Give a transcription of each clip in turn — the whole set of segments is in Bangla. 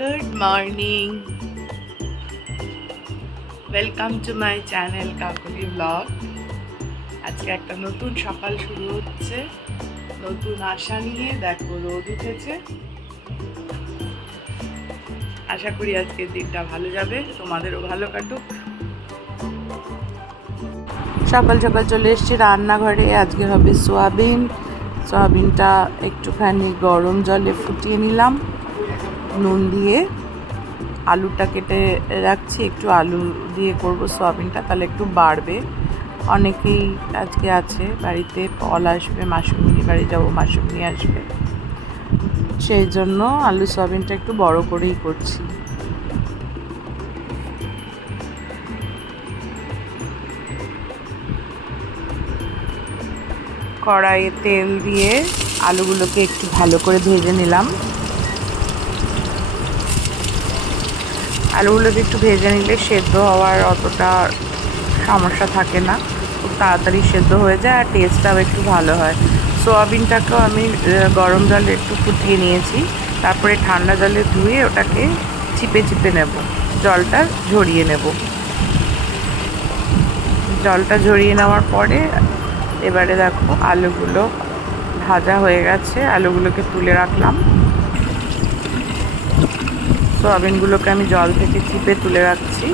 Good morning welcome to my channel Kakuli blog আজকে একটা নতুন সকাল শুরু হচ্ছে। নতুন আশা নিয়ে দেখো, রোদ উঠেছে। আশা করি আজকের দিনটা ভালো যাবে, তোমাদেরও ভালো কাটুক। সকাল সকাল চলে এসেছি রান্নাঘরে। আজকে হবে সোয়াবিন। সয়াবিনটা একটুখানি গরম জলে ফুটিয়ে নিলাম। নুন দিয়ে আলুটা কেটে রাখছি। একটু আলু দিয়ে করব সয়াবিনটা, তাহলে একটু বাড়বে। অনেকেই আজকে আছে বাড়িতে ফল আসবে, মাসুমিনি বাড়ি যাব, মাসুমিনি আসবে। সেই জন্য আলু সয়াবিনটা একটু বড় করেই করছি। কড়াইয়ে তেল দিয়ে আলুগুলোকে একটু ভালো করে ভেজে নিলাম। আলুগুলোকে একটু ভেজে নিলে সেদ্ধ হওয়ার অতটা সমস্যা থাকে না। খুব তাড়াতাড়ি সেদ্ধ হয়ে যায় আর টেস্টটাও একটু ভালো হয়। সোয়াবিনটাকেও আমি গরম জলে একটু ফুটিয়ে নিয়েছি। তারপরে ঠান্ডা জলে ধুয়ে ওটাকে চিপে চিপে নেব। জলটা ঝরিয়ে নেব। জলটা ঝরিয়ে নেওয়ার পরে এবারে দেখো আলুগুলো ভাজা হয়ে গেছে। আলুগুলোকে তুলে রাখলাম। সোয়াবিনগুলোকে আমি জল থেকে চিপে তুলে রাখছি।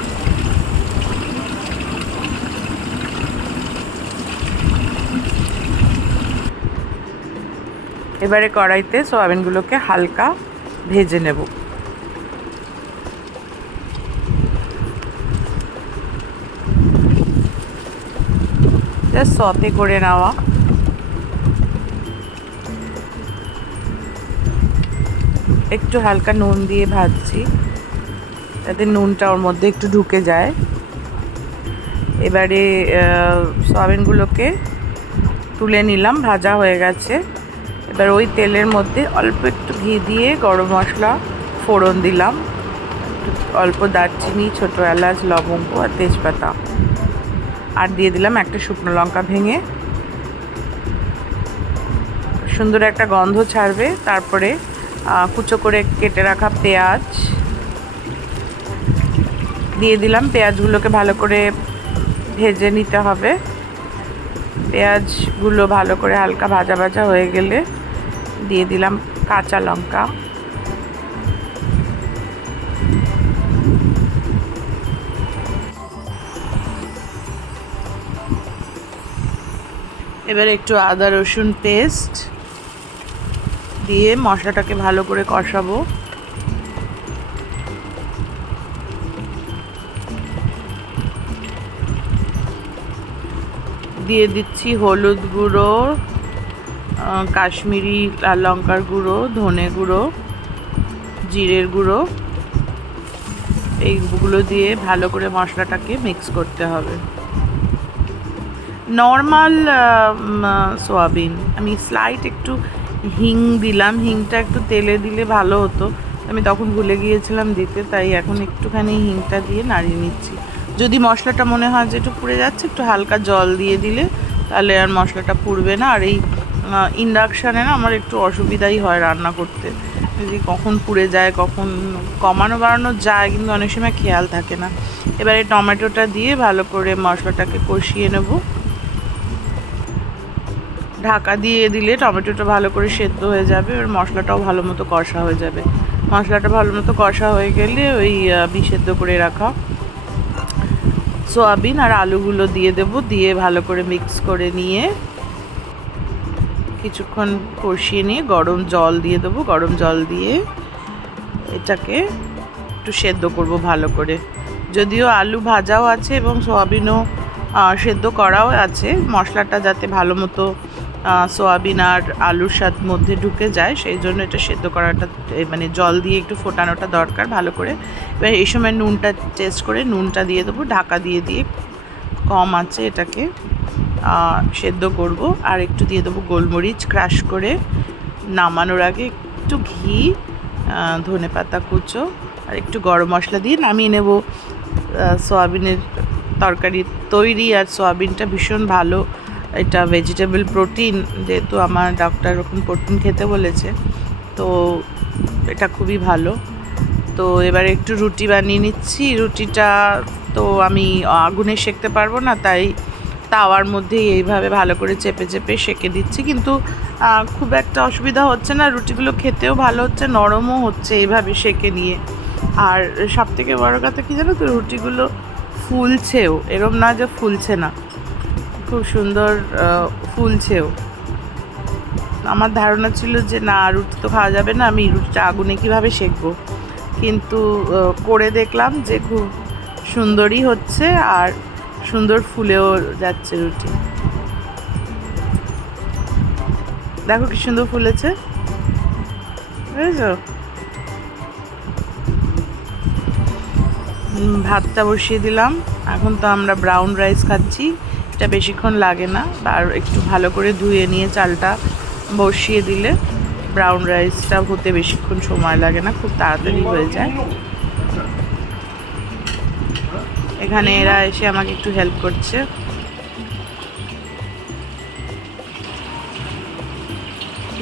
এবারে কড়াইতে সোয়াবিনগুলোকে হালকা ভেজে নেব। জাস্ট সতে করে নেওয়া। একটু হালকা নুন দিয়ে ভাজছি, যাতে নুনটা ওর মধ্যে একটু ঢুকে যায়। এবারে সয়াবিনগুলোকে তুলে নিলাম, ভাজা হয়ে গেছে। এবার ওই তেলের মধ্যে অল্প একটু ঘি দিয়ে গরম মশলা, ফোড়ন দিলাম। অল্প দারচিনি, ছোটো এলাচ, লবঙ্গ আর তেজপাতা। আর দিয়ে দিলাম একটা শুকনো লঙ্কা ভেঙে। সুন্দর একটা গন্ধ ছাড়বে, তারপরে কুচো করে কেটে রাখা পেঁয়াজ। দিয়ে দিলাম, পেঁয়াজগুলোকে ভালো করে ভেজে নিতে হবে। পেঁয়াজগুলো ভালো করে হালকা ভাজা ভাজা হয়ে গেলে দিয়ে দিলাম কাঁচা লঙ্কা। এবার একটু আদা রসুন পেস্ট। দিয়ে মশলাটাকে ভালো করে কষাবো। দিয়ে দিচ্ছি হলুদ গুঁড়ো কাশ্মীরি লাল লঙ্কার গুঁড়ো, ধনে গুঁড়ো, জিরের গুঁড়ো। এইগুলো দিয়ে ভালো করে মশলাটাকে মিক্স করতে হবে। Normal soybean. আমি স্লাইট একটু হিং দিলাম, হিংটা একটু তেলে দিলে ভালো হতো। আমি তখন ভুলে গিয়েছিলাম দিতে, তাই এখন একটুখানি হিংটা দিয়ে নাড়িয়ে নিচ্ছি। যদি মশলাটা মনে হয় যে একটু পুড়ে যাচ্ছে, একটু হালকা জল দিয়ে দিলে তাহলে আর মশলাটা পুড়বে না। আর এই ইন্ডাকশানে না আমার একটু অসুবিধাই হয় রান্না করতে। যদি কখন পুড়ে যায়, কখন কমানো বাড়ানো যায়, কিন্তু অনেক সময় খেয়াল থাকে না। এবারে টমেটোটা দিয়ে ভালো করে মশলাটাকে কষিয়ে নেব। ঢাকা দিয়ে দিলে টমেটোটা ভালো করে সেদ্ধ হয়ে যাবে আর মশলাটাও ভালো মতো কষা হয়ে যাবে। মশলাটা ভালো মতো কষা হয়ে গেলে ওই বিসেদ্ধ করে রাখা। সোয়াবিন আর আলুগুলো দিয়ে দেব, দিয়ে ভালো করে মিক্স করে নিয়ে কিছুক্ষণ কষিয়ে নিয়ে গরম জল দিয়ে দেবো। গরম জল দিয়ে এটাকে একটু সেদ্ধ করব ভালো করে। যদিও আলু ভাজাও আছে এবং সোয়াবিনও সেদ্ধ করাও আছে, মশলাটা যাতে ভালো মতো সোয়াবিন আর আলুর স্বাদ মধ্যে ঢুকে যায়, সেই জন্য এটা সেদ্ধ করাটা মানে জল দিয়ে একটু ফোটানোটা দরকার ভালো করে। এবার এই সময় নুনটা টেস্ট করে নুনটা দিয়ে দেবো, ঢাকা দিয়ে দিয়ে কম আছে এটাকে সেদ্ধ করব। আর একটু দিয়ে দেবো গোলমরিচ ক্রাশ করে নামানোর আগে একটু ঘি ধনে পাতা কুচো, আর একটু গরম মশলা দিয়ে নামিয়ে নেব। সোয়াবিনের তরকারি তৈরি আর সোয়াবিনটা ভীষণ ভালো এটা ভেজিটেবল প্রোটিন যেহেতু আমার ডাক্তার ওরকম প্রোটিন খেতে বলেছে, তো এটা খুবই ভালো। তো এবার একটু রুটি বানিয়ে নিচ্ছি। রুটিটা তো আমি আগুনে সেঁকতে পারব না, তাই তাওয়ার মধ্যেই এইভাবে ভালো করে চেপে চেপে সেঁকে দিচ্ছি। কিন্তু খুব একটা অসুবিধা হচ্ছে না, রুটিগুলো খেতেও ভালো হচ্ছে, নরমও হচ্ছে এইভাবে সেঁকে নিয়ে। আর সব থেকে বড় কথা কী জানো তো, রুটিগুলো ফুলছেও, এরম না যে ফুলছে না। খুব সুন্দর ফুলছেও আমার ধারণা ছিল যে, না রুটি তো খাওয়া যাবে না, আমি রুটিটা আগুনে কীভাবে সেঁকবো? কিন্তু করে দেখলাম যে, খুব সুন্দরই হচ্ছে আর সুন্দর ফুলেও যাচ্ছে রুটি। দেখো কি সুন্দর ফুলেছে বুঝেছ? ভাতটা বসিয়ে দিলাম। এখন তো আমরা ব্রাউন রাইস খাচ্ছি। এটা বেশিক্ষণ লাগে না আর একটু ভালো করে ধুয়ে নিয়ে চালটা বসিয়ে দিলে ব্রাউন রাইসটা হতে বেশিক্ষণ সময় লাগে না খুব তাড়াতাড়ি হয়ে যায়। এখানে এরা এসে আমাকে একটু হেল্প করছে।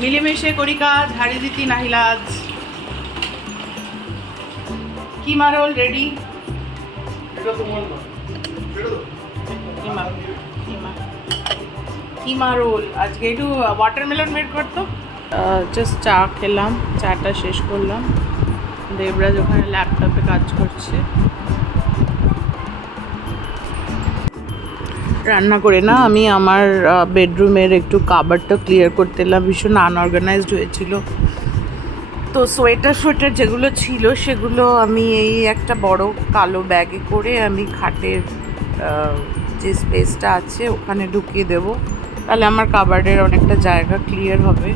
মিলেমিশে করি কাজ হাড়ি দিতি নাহিলাজ কি মারোল রেডি? কিমা কিমা রোল। আজকে একটু ওয়াটারমেলন বের করতো জাস্ট চা খেলাম, চাটা শেষ করলাম। দেবরাজ ওখানে ল্যাপটপে কাজ করছে। রান্না করে না, আমি আমার বেডরুমের একটু কাবারটা ক্লিয়ার করতে এলাম। ভীষণ আনঅর্গানাইজড হয়েছিল। তো সোয়েটার সোয়েটার যেগুলো ছিল, সেগুলো আমি এই একটা বড় কালো ব্যাগে করে আমি খাটের যে স্পেসটা আছে, ওখানে ঢুকিয়ে দেব। তাহলে আমার কাবার্ডের অনেকটা জায়গা ক্লিয়ার হবে।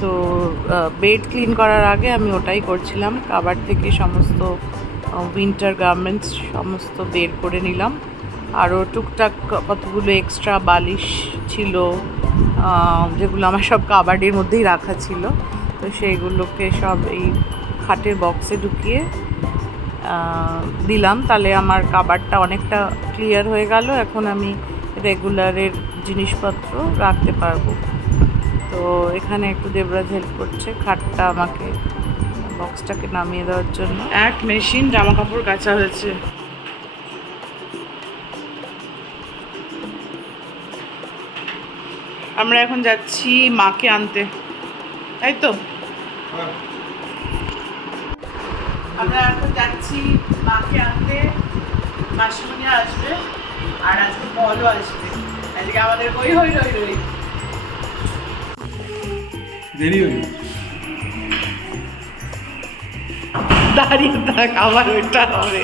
তো বেড ক্লিন করার আগে আমি ওটাই করছিলাম। কাবার থেকে সমস্ত উইন্টার গার্মেন্টস সমস্ত বের করে নিলাম। আরও টুকটাক কতগুলো এক্সট্রা বালিশ ছিল যেগুলো আমার সব কাবার্ডের মধ্যেই রাখা ছিল। তো সেইগুলোকে সব এই খাটের বক্সে ঢুকিয়ে দিলাম। তাহলে আমার কাবারটা অনেকটা ক্লিয়ার হয়ে গেল। এখন আমি রেগুলারের জিনিসপত্র রাখতে পারব। তো এখানে একটু দেবরাজ হেল্প করছে খাটটা আমাকে বক্সটাকে নামিয়ে দেওয়ার জন্য। এক মেশিন জামা কাপড় কাচা হয়েছে। আমরা এখন যাচ্ছি মাকে আনতে। তাই তো? আমরা এখন যাচ্ছি মাকে আনতে। মাসিমণি আসবে আর আজকে বলও আসবে। আজকে আমাদের কই হই রই রই দেরি হইল দাঁড়িয়ে থাক আবার ওইটা হবে?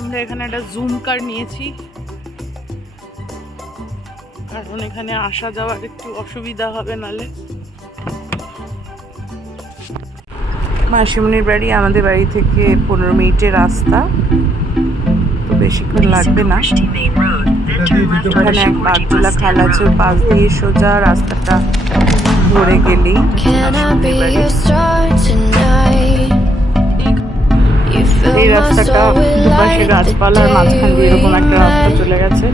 আমরা এখানে একটা জুম কার নিয়েছি। কারণ এখানে আসা যাওয়ার একটু অসুবিধা হবে নালে। মাসিমনির বাড়ি আমাদের বাড়ি থেকে পনেরো মিনিটের রাস্তা। তো বেশিক্ষণ লাগবে না। এখানে এক বাগদুলা খাল আছে পাশ দিয়ে সোজা রাস্তাটা ধরে গেলেই। এই রাস্তাটা দুপাশে light, গাছপালা আর মাঝখান দিয়ে এরকম একটা রাস্তা চলে গেছে।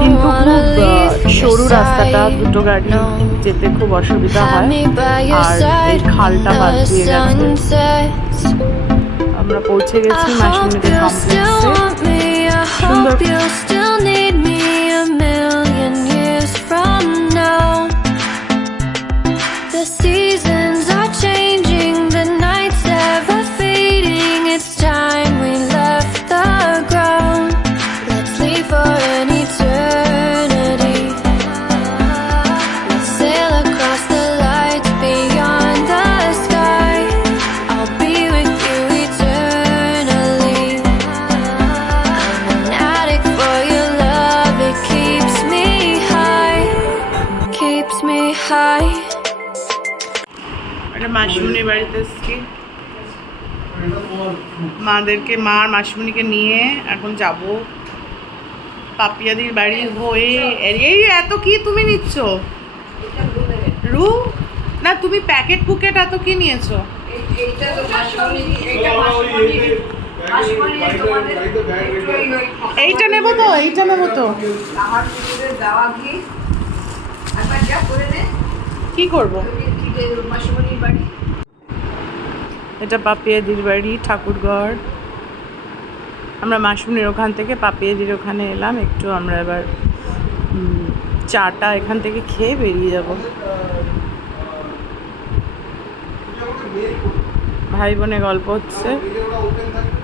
কিন্তু খুব সরু রাস্তাটা দুটো গাড়ি. যেতে খুব অসুবিধা হয় আর এই খালটা বাদ দিয়ে গেছে. আমরা পৌঁছে গেছি still কমপ্লেক্সে সুন্দর। বাড়িতে এসেছি। মাদেরকে, মা আর মাসিমণিকে নিয়ে এখন যাব। পাপিয়াদির বাড়ি হয়ে এই এত কি তুমি নিচ্ছ? রু? না, তুমি প্যাকেট পুকেট এত কি নিয়েছো? এইটা নেব তো, এইটা নেব তো। কি করব? বাড়ি এটা পাপিয়াদির বাড়ি ঠাকুরঘর আমরা মাসুমনির ওখান থেকে পাপিয়াদির ওখানে এলাম, একটু আমরা এবার চাটা এখান থেকে খেয়ে বেরিয়ে যাব। ভাই বোনে গল্প হচ্ছে,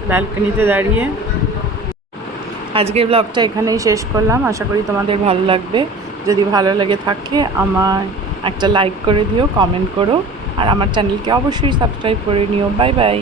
ব্যালকনিতে দাঁড়িয়ে। আজকের ব্লগটা এখানেই শেষ করলাম। আশা করি তোমাদের ভালো লাগবে। যদি ভালো লাগে থাকে আমার একটা লাইক করে দিও, কমেন্ট করো। আর আমার চ্যানেলকে অবশ্যই সাবস্ক্রাইব করে নিও। Bye bye